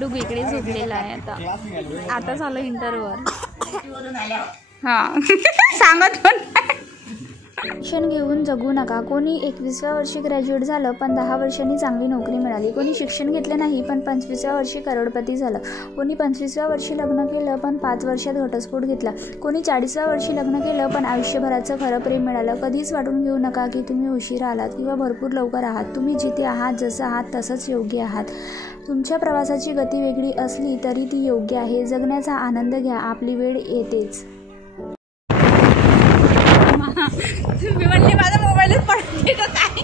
डुगू इकडे झोपलेला आहे आता झालं इंटरव्हल। हां सांगत पण शिक्षण घेऊन जगू नका। कोणी 21व्या वर्षी ग्रॅज्युएट झालं पण 10 वर्षांनी चांगली नोकरी मिळाली। कोणी शिक्षण घेतलं नाही पण 25व्या वर्षी करोडपती झालं। कोणी 25व्या वर्षी लग्न केलं पण 5 वर्षात घटस्फोट घेतला। कोणी 40व्या वर्षी लग्न केलं पण आयुष्यभराचं खरं प्रेम मिळालं। कधीच वाटून घेऊ नका की तुम्ही उशिरा आलात किंवा भरपूर लवकर आहात। तुम्ही जिथे आहात, जसं आहात तसंच योग्य आहात। तुमच्या प्रवासाची गती वेगळी असली तरी ती योग्य आहे। जगण्याचा आनंद घ्या, आपली वेळ येतेच। मी म्हणले माझा मोबाईलच पडते का काय?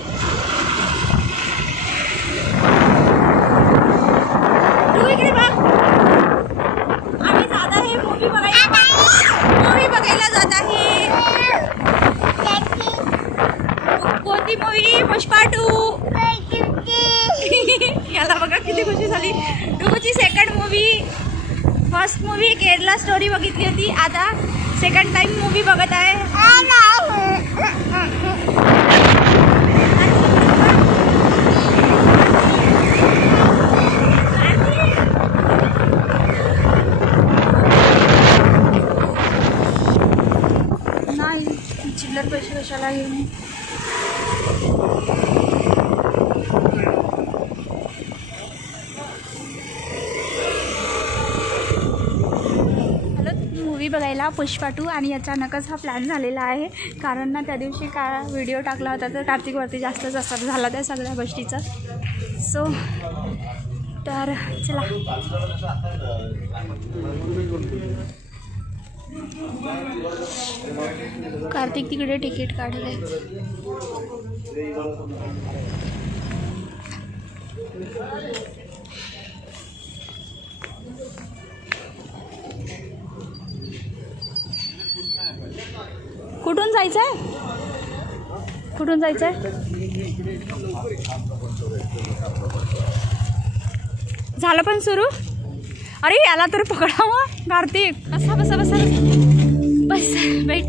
तू इकडे बघ, आम्ही जात आहे मूवी बघायला जात आहे। कोणती मूवी? पुष्पा 2। याला बघा किती खुशी झाली। डुगूची second movie. First movie Kerala story बघितली होती, आता सेकंड टाइम मूवी बघत आहे। नाही चिल्लर पैसे कशाला घेऊन? मूवी बघायला पुष्पा 2 आणि अचानकच हा प्लॅन झालेला आहे, कारण ना त्या दिवशी का व्हिडिओ टाकला होता तर कार्तिकवरती जास्तच असर झाला त्या सगळ्या गोष्टीचा। सो तर चला कार्तिक तिकडे तिकीट काढले। कुठून जायचंय? कुठून जायचंय? झालं पण सुरू? अरे याला तर पकडावं कार्तिक। बसा बसा बसा बस बैठ।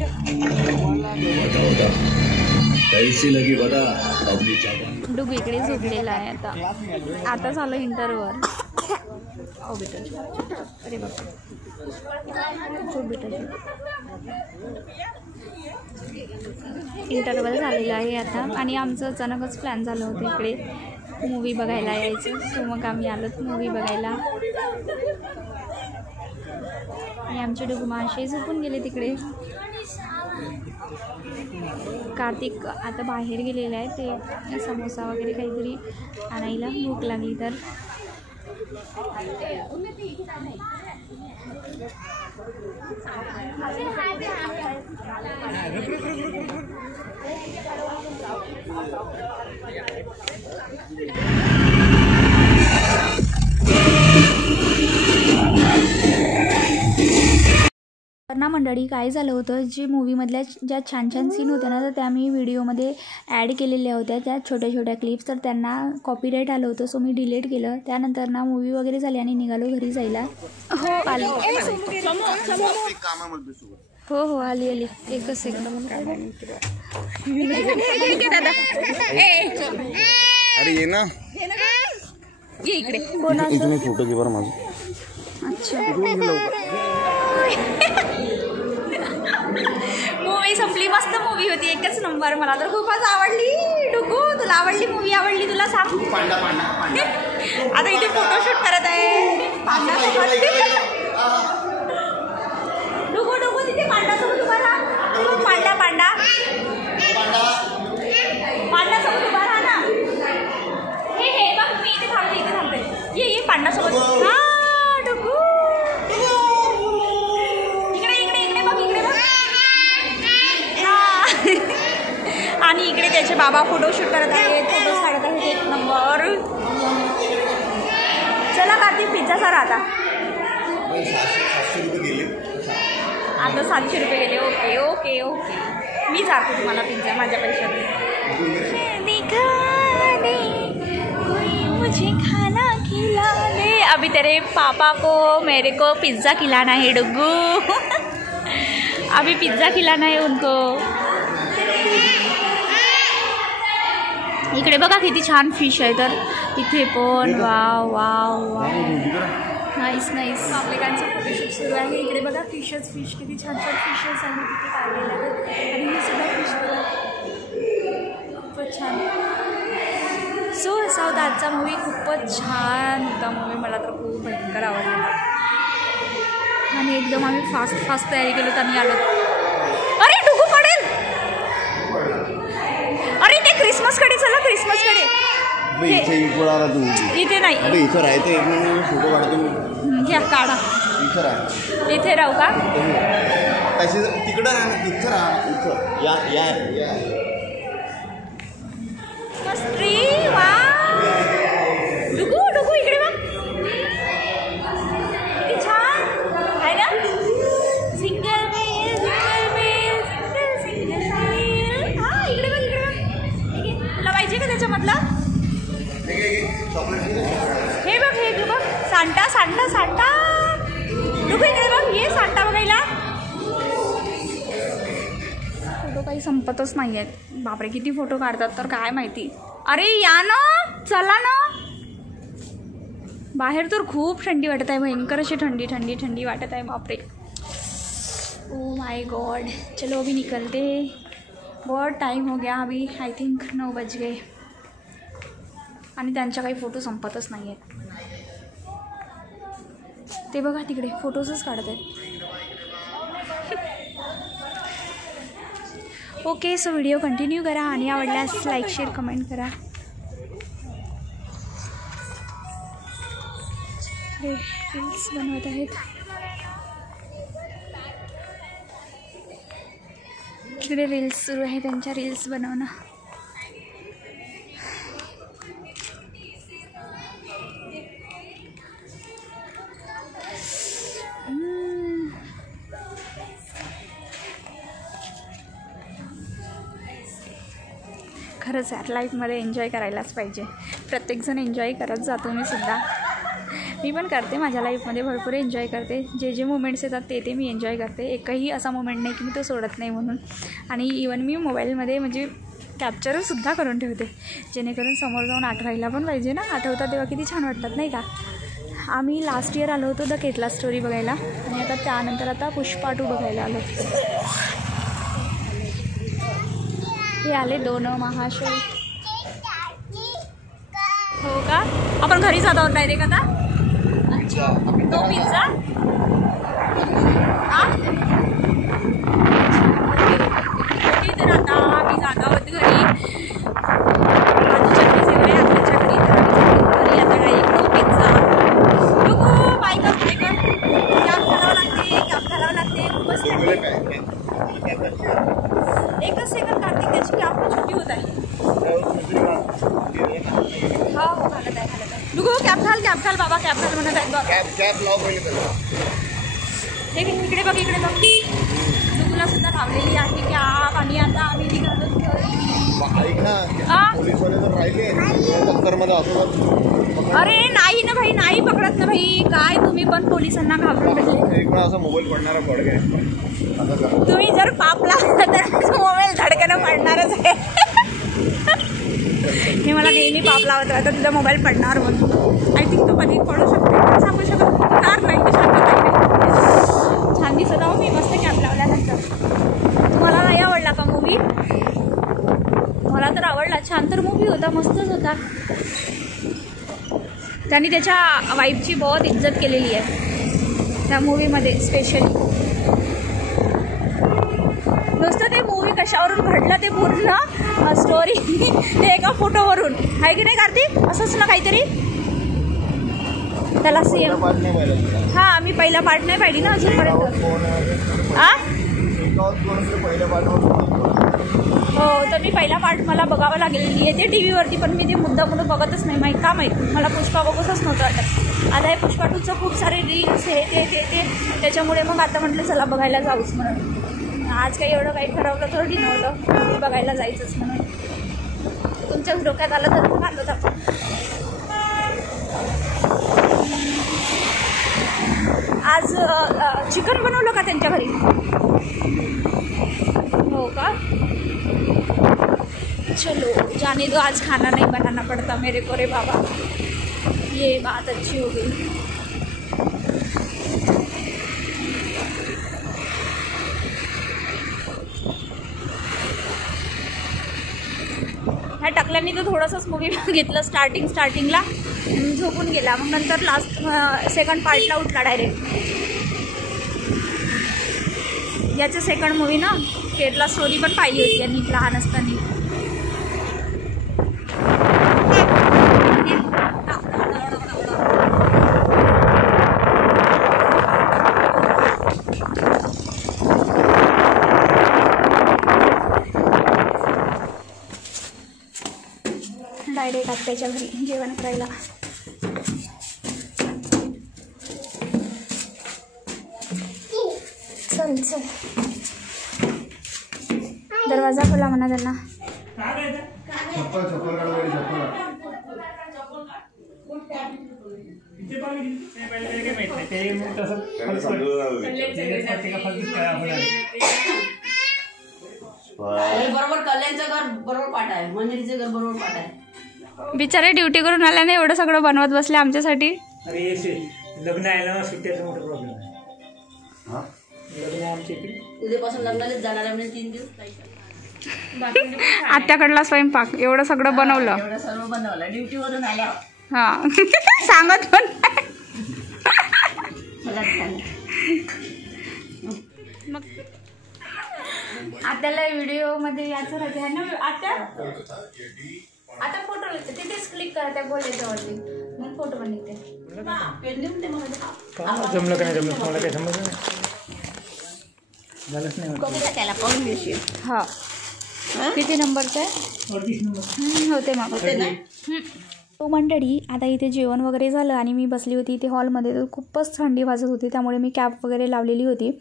डुगू इकडे झोपलेला आहे आता झालं इंटरव्हल। ओ बेटा, अरे बाबा झोप बेटा। इंटरव्हल झालेला आहे आता आणि आमचं अचानकच प्लॅन झालं होतं इकडे मूवी बघायला यायचं। सो मग आम्ही आलोत मूवी बघायला आणि आमचे डुगू माशे झोपून गेले तिकडे। कार्तिक आता बाहेर गेलेला आहे, ते समोसा वगैरे काहीतरी आणायला, भूक लागली तर। ना मंडळी काय झालं होतं, जे मूवीमधल्या ज्या छान छान सीन होत्या ना तर त्या मी व्हिडिओमध्ये ॲड केलेल्या होत्या, त्या छोट्या छोट्या क्लिप्स, तर त्यांना कॉपीराईट आलं होतं। सो मी डिलीट केलं। त्यानंतर ना मूवी वगैरे झाली आणि निघालो घरी जायला। हो आली, हो हो आली आली, एकच सेकंड। अरे ये ना, ये इकडे। कोणाचं फोटो घे बरं माझं। अच्छा मूवी संपली, मस्त मूवी होती, एकच नंबर। मला तर खूपच आवडली। डुगू तुला आवडली मूवी? आवडली तुला? सांग। आता इथे फोटोशूट करत आहे डुगू। डुगू तिथे पांडासोबत उभा राहा। पांडा पांडा पांडासोबत उभा राहा ना। हे बघ मी इथे थांबते। ये पांडासोबत। हा डुगू आणि इकडे त्याचे बाबा फोटोशूट करत आहेत, फोटोज काढत आहेत, एक नंबर। चला कार्तिक पिझ्झा सर आता 700 रुपये गेले। ओके ओके ओके, मी जाते तुम्हाला पिझ्झा माझ्या पैशातून। मुझे खाना खिला दे, अभी तेरे पापा को मेरे को पिज़्ज़ा खिलाना है डुगू। अभी पिज़्ज़ा खिलाना है उनको। इकडे बघा किती छान फिश आहे. तर इथे पण wow wow wow, nice nice. आपल्याकांचं फोटोशूट सुरू आहे. इकडे बघा फिश किती छान छान फिशेस आहेत तिथे काढलेले आहेत. आणि मी सुद्धा फिश बघा खूपच छान. सो असा होता आजचा मूवी. खूपच छान होता मूवी. मला तर खूप भयंकर आवडलेला. आणि एकदम आम्ही फास्ट तयारी केली आणि आलो. अरे डुगू पडेल. अरे ते क्रिसमसकडे चला, क्रिसमसकडे. इथे नाही, इथं राहते. एक मिनिट फोटो काढतो. घ्या काढा. इथे राहू का? तिकडं राहा, इथं राहा. इथं या ट्री. वा डुगू इकडे बघ. किती छान आहे ना. Single bell. हा इकडे बघ. तुला पाहिजे का त्याच्यामधला? हे बघ, हे बघ. सांटा डुगू इकडे बघ. ये सांटा बघायला. फोटो काही संपतच नाही आहेत. बापरे किती फोटो काढतात तर काय माहिती. अरे या ना, चला ना. बाहेर तर खूप थंडी वाटत आहे. भयंकर अशी थंडी वाटत आहे. बापरे. Oh my God. चलो अभी निकलते. बहुत टाइम हो गया. अभी आई थिंक 9 बज गए. आणि त्यांच्या काही फोटो संपतच नाही आहेत. ते बघा तिकडे फोटोजच काढत आहेत. ओके, सो व्हिडिओ कंटिन्यू करा आणि आवडल्यास लाईक शेअर कमेंट करा. रील्स बनवत आहेत. इकडे रील्स सुरू आहे त्यांच्या. रील्स बनवणं. खरंच यार लाईफमध्ये एन्जॉय करायलाच पाहिजे. प्रत्येकजण एन्जॉय करत जातो. मी पण करते. माझ्या लाईफमध्ये भरपूर एन्जॉय करते. जे मोमेंट्स येतात ते मी एन्जॉय करते. एकही असा मोमेंट नाही की मी तो सोडत नाही म्हणून. आणि इवन मी मोबाईलमध्ये म्हणजे कॅप्चरसुद्धा करून ठेवते, जेणेकरून समोर जाऊन आठवायला पण पाहिजे ना. आठवतात तेव्हा किती छान वाटतात नाही का. आम्ही लास्ट इयर आलो होतो द केरला स्टोरी बघायला. आणि आता त्यानंतर आता पुष्पा 2 बघायला आलो. हे आले 2 महाशय. हो का. आपण घरी जात आहोत डायरेक्ट आता. अच्छा, तो पिझ्झा. ओके, तर आता आम्ही जात आहोत घरी. आजच्या घरी सगळे आजच्या घरी. घरी आता डायरेक्ट तो पिझ्झा. बाय कर. कॅब घालावं लागते. खूपच एकच सेकंड कार्तिक. त्याची कॅब पण छोटी होत आहे. हो घालत आहे. डुगू कॅब घाल बाबा. कॅब घाल म्हणत आहेत. कॅब लाव पहिले. हे इकडे बघ. डुगूला सुद्धा लावलेली आहे कॅब. आणि आता आम्ही निघालो. अरे नाही ना भाई, नाही पकडत ना भाई. काय तुम्ही पण पोलिसांना घाबरून बसले. मोबाईल पडणारा तुम्ही जर पाप लावला तर मोबाईल धडकन पडणारच आहे. हे मला नेहमी पाप लावत राहतं तुझा मोबाईल पडणार म्हणून. आय थिंक तो कधी पडू शकतो सांगू शकत नाही. छान दिसत आहो मी मस्त कॅप लावल्यानंतर. तुम्हाला नाही आवडला का मूवी? मला तर आवडला. छान तर मूवी होता. मस्तच होता. त्यांनी त्याच्या वाईफची बहुत इज्जत केलेली आहे त्या मूवीमध्ये स्पेशली. नुसतं ते मूवी कशावरून घडलं ते पूर्ण स्टोरी ते एका फोटोवरून आहे की नाही कार्तिक? असंच ना काहीतरी. त्याला सेम. हां, मी पहिला पार्ट नाही पाहिली ना अजूनपर्यंत. हो, तर मी पहिला पार्ट मला बघावं लागेल. येते टी व्हीवरती पण मी ते मुद्दा म्हणून बघतच नाही. का माहीत. मला पुष्पा बघूचच नव्हतं वाटत. आता हे पुष्पा 2चं खूप सारे रील्स हे ते त्याच्यामुळे मग आता म्हटलं चला बघायला जाऊच म्हणून. आज काही एवढं काही ठरवलं थोडी नव्हतं बघायला जायचंच म्हणून. तुमच्याच डोक्यात आलं तर मग आलो आपण. आज चिकन बनवलं का त्यांच्या घरी? हो का. चलो जाने दो, आज खाना नहीं बनाना पड़ता मेरे को रे बाबा, ये बात अच्छी हो गई। ह्या टकल्यांनी तो थोडंसंच मूवी बघितलं स्टार्टिंगला, झोपून गेला, मग नंतर लास्ट सेकंड पार्टला उठला डायरेक्ट। याचं सेकंड मूवी ना केरला स्टोरी पण पाहिली होती यांनी लहान असताना। डायरेक्ट आत्याच्या घरी जेवण करायला। चल चल, दरवाजा खोला म्हणा त्यांना। बरोबर कल्याणचं घर बरोबर पाठ आहे, मंदिरचं घर बरोबर पाठ आहे। बिचारे ड्युटी करून आल्याने एवढं सगळं बनवत बसले आमच्यासाठी। लग्न आहे ना, सुट्ट्याचा मोठा प्रॉब्लेम आहे। लग्न आमच्या इकडे उद्यापासून लग्नालाच जाणार आहे म्हणजे 3 दिवस आत्याकडला स्वयंपाक एवढं सगळं बनवलं, एवढं सर्व बनवलं ड्युटीवरून आल्यावर। हा सांगत पण मग आत्याला व्हिडिओ मध्ये याचं राहते है ना आत्या। आता फोटो तिथेच क्लिक करा त्या गोल्याच्यावरती, मग फोटो पण निघते। जमलं का नाही जमलं मला काही समजलं नाही, झालंच नाही वाटतं। त्याला पाहून देशील। हा किती नंबरचं आहे? 38 नंबर होते मग होते ना। तो मंडळी आता इथे जेवण वगैरे झालं आणि मी बसली होती इथे हॉलमध्ये, तर खूपच थंडी वाजत होती, त्यामुळे मी कॅप वगैरे लावलेली होती।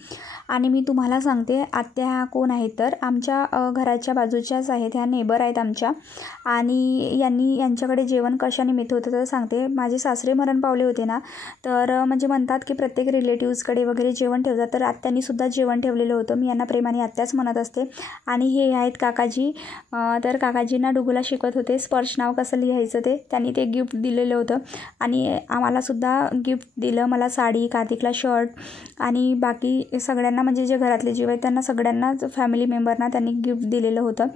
आणि मी तुम्हाला सांगते आत्या ह्या कोण आहेत, तर आमच्या घराच्या बाजूच्याच आहेत, ह्या नेबर आहेत आमच्या। आणि यांच्याकडे जेवण कशानिमित्त होतं तर सांगते, माझे सासरे मरण पावले होते ना, तर म्हणजे म्हणतात की प्रत्येक रिलेटिव्सकडे वगैरे जेवण ठेवतात, तर आत्यांनीसुद्धा जेवण ठेवलेलं होतं। मी यांना प्रेमाने आत्याच म्हणत असते। आणि हे आहेत काकाजी, तर काकाजींना डुगूला शिकवत होते स्पर्श नाव कसं लिहायचं ते, त्यांनी ते गिफ्ट दिलेलं होतं। आणि आम्हालासुद्धा गिफ्ट दिलं, मला साडी, कार्तिकला शर्ट आणि बाकी सगळ्यांना म्हणजे जे घरातले जीव आहेत त्यांना सगळ्यांनाच फॅमिली मेंबरना त्यांनी गिफ्ट दिलेलं होतं।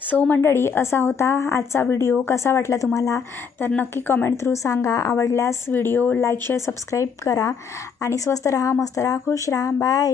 सो मंडळी असा होता आजचा व्हिडिओ, कसा वाटला तुम्हाला तर नक्की कमेंट थ्रू सांगा। आवडल्यास व्हिडिओ लाईक शेअर सबस्क्राईब करा आणि स्वस्त राहा, मस्त राहा, खुश राहा, बाय।